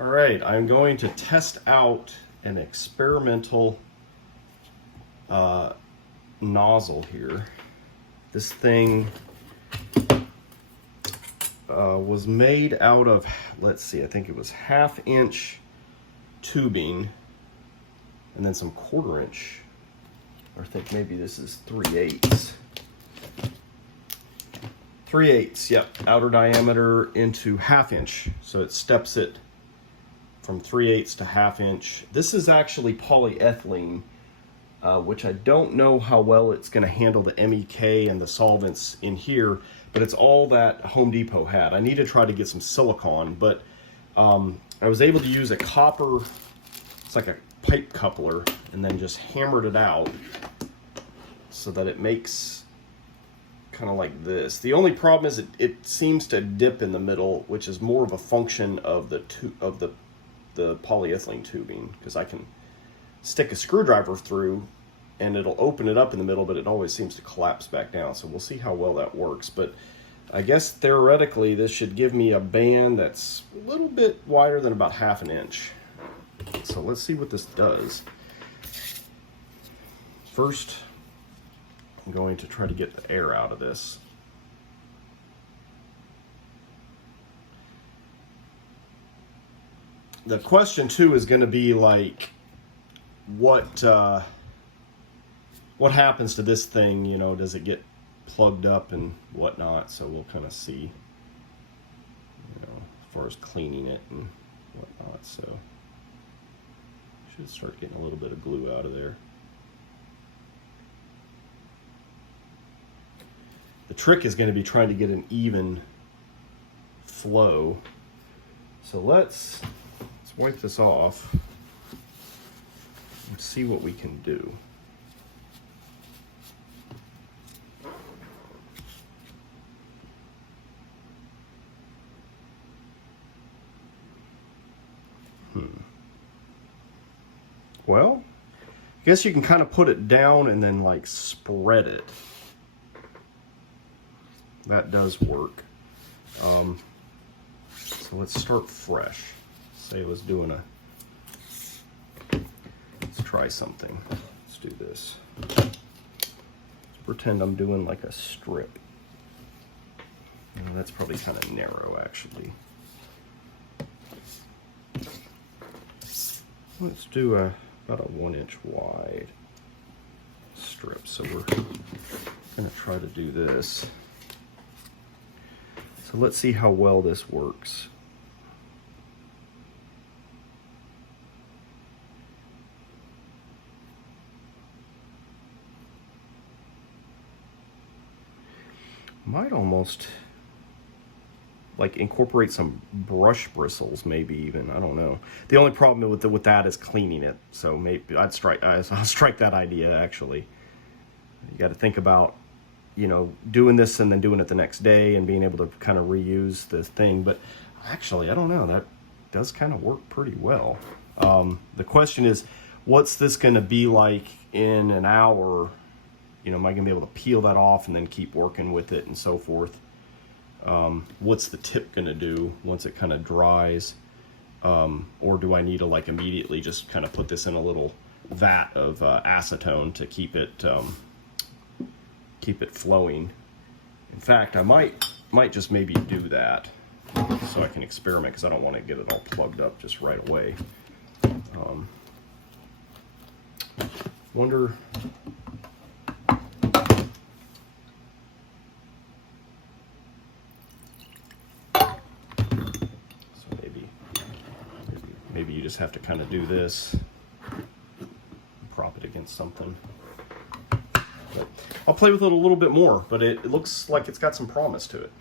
All right, I'm going to test out an experimental nozzle here. This thing was made out of, let's see, I think it was 1/2-inch tubing and then some 1/4-inch, or I think maybe this is 3/8. 3/8, yep, outer diameter into 1/2-inch. So it steps it from 3/8 to 1/2-inch. This is actually polyethylene, which I don't know how well it's going to handle the MEK and the solvents in here, but it's all that Home Depot had. I need to try to get some silicone, but I was able to use a copper, it's like a pipe coupler, and then just hammered it out so that it makes kind of like this. The only problem is it seems to dip in the middle, which is more of a function of the polyethylene tubing, because I can stick a screwdriver through and it'll open it up in the middle, but it always seems to collapse back down. So we'll see how well that works. But I guess theoretically this should give me a band that's a little bit wider than about 1/2 inch. So let's see what this does. First, I'm going to try to get the air out of this. The question too is going to be like, what happens to this thing? You know, does it get plugged up and whatnot? So we'll kind of see, you know, as far as cleaning it and whatnot. So should start getting a little bit of glue out of there. The trick is going to be trying to get an even flow. So let's wipe this off and see what we can do. Well, I guess you can kind of put it down and then like spread it. That does work. So let's start fresh. Say I was doing let's try something. Let's do this. Let's pretend I'm doing like a strip. That's probably kind of narrow actually. Let's do about a 1-inch wide strip. So we're gonna try to do this. So let's see how well this works. Might almost like incorporate some brush bristles, maybe even. I don't know. The only problem with that is cleaning it. So maybe I'll strike that idea actually. You got to think about, you know, doing this and then doing it the next day and being able to kind of reuse the thing. But actually, I don't know. That does kind of work pretty well. The question is, what's this going to be like in an hour? You know, am I going to be able to peel that off and then keep working with it and so forth? What's the tip going to do once it kind of dries? Or do I need to like immediately just kind of put this in a little vat of acetone to keep it flowing? In fact, I might just maybe do that so I can experiment, because I don't want to get it all plugged up just right away. Wonder. Maybe you just have to kind of do this, prop it against something. But I'll play with it a little bit more, but it looks like it's got some promise to it.